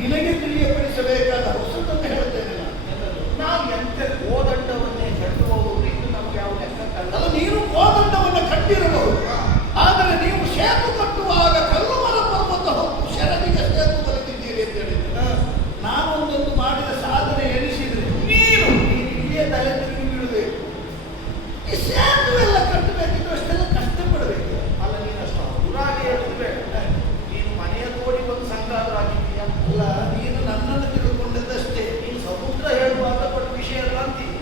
ನಿನಗೆ ತಿಳಿಯಪಡಿಸಬೇಕಾದ ಹೊಸತನ್ನು ಹೇಳ್ತೇನೆ. ನಾವು ಎಂತ ಕೋದಂಡವನ್ನೇ ಕಟ್ಟುವವರು ಇದು ನಮ್ಗೆ ಯಾವ ಲೆಕ್ಕಕ್ಕಲ್ಲ. ನೀನು ಕೋದಂಡವನ್ನು ಕಟ್ಟಿರಬಹುದು, ಆದರೆ ನೀವು ಸೇತು ಕಟ್ಟುವಾಗ ಕಲ್ಲು ಮರ ಪರ್ವತ ಹೊತ್ತು ಶರಣಿಗೆ ಸೇತು ಬರೆದಿದ್ದೀರಿ ಅಂತ ಹೇಳಿದ್ರೆ ನಾನು ಒಂದೊಂದು ಮಾಡಿದ ಸಾಧನೆ ಎನಿಸಿದ್ರೆ ನೀನು ಇಲ್ಲಿಯೇ ತಲೆ ತಿರುಗಿ ಬೀಳಬೇಕು. ಈ ಸೇತು ಎಲ್ಲ ಕಟ್ಟಬೇಕಿದ್ರೆ ಅಷ್ಟೆಲ್ಲ ಕಷ್ಟಪಡಬೇಕು. ಅಲ್ಲ, ನೀನು ಅಷ್ಟು ಊರಾಗಿ ಹೇಳುದು ಬೇಡ. ನೀನು ಮನೆಯ ತೋಡಿ ಒಂದು ಸಂಘಾದರೂ ಆಗಿದ್ದೀಯಾ? ಅಲ್ಲ, ನೀನು ನನ್ನನ್ನು ತಿಳ್ಕೊಂಡದ್ದಷ್ಟೇ. ನೀನು ಸಮುದ್ರ ಹೇಳುವಾಗ ಪಟ್ಟ ವಿಷಯ ಅಲ್ಲ ಅಂತೀವಿ.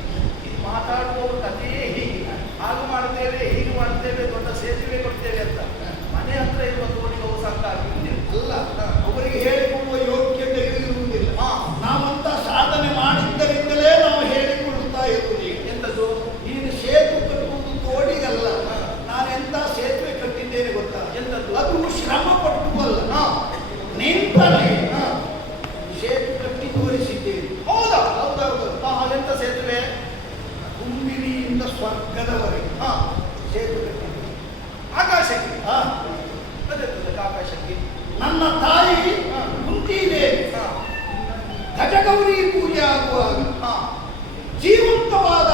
ಇದು ಮಾತಾಡುವವರು ಕಥೆಯೇ ಹೀಗೆ, ಹಾಗೆ ಮಾಡ್ತೇವೆ ಹೀಗೆ ಮಾಡ್ತೇವೆ, ದೊಡ್ಡ ಸೇತುವೆ ಕೊಡ್ತೇವೆ ಅಂತ. ಮನೆ ಹತ್ರ ಇರುವ ತೋಡಿಗೆ ಅವು ಸಂಘ ಆಗಿರುವುದಿಲ್ಲ. ಅಲ್ಲ, ಅವರಿಗೆ ಹೇಳಿಕೊಳ್ಳುವ ಯೋಗ್ಯತೆ ಇರುವುದಿಲ್ಲ. ನಾವಂತ ಸಾಧನೆ ಮಾಡಿದ್ದರಿಂದಲೇ ನಾವು ಹೇಳಿಕೊಳ್ಳುತ್ತಾ ಇರುವುದಿಲ್ಲ. ಎಂಥದ್ದು? ನೀನು ಸೇತು ಕಟ್ಟುವುದು ತೋಡಿಗಲ್ಲ, ನಾನೆಂತ ಸೇತುವೆ ಕಟ್ಟಿದ್ದೇನೆ ಗೊತ್ತಾ? ಎಂಥದ್ದು? ಅದು ಶ್ರಮ ಪಟ್ಟು ಅಲ್ಲ, ನಿಂತಲ್ಲಿ ಸೇತು ಕಟ್ಟಿ ತೋರಿಸಿದ್ದೇನೆ. ಹೌದಾ? ಹೌದೌದು. ಅದೆಂತ ಸೇತುವೆ? ಕುಂಬಿನಿಯಿಂದ ಸ್ವರ್ಗದವರೆಗೆ ಸೇತು ಕಟ್ಟಿದ್ದೇನೆ. ಆಕಾಶಕ್ಕೆ? ಅದೆಂತದಕ್ಕೆ ಆಕಾಶಕ್ಕೆ? ನನ್ನ ತಾಯಿ ಕುಂತಿದೇವಿ ಗಜಗೌರಿ ಪೂಜೆ ಆಗುವಾಗ ಜೀವಂತವಾದ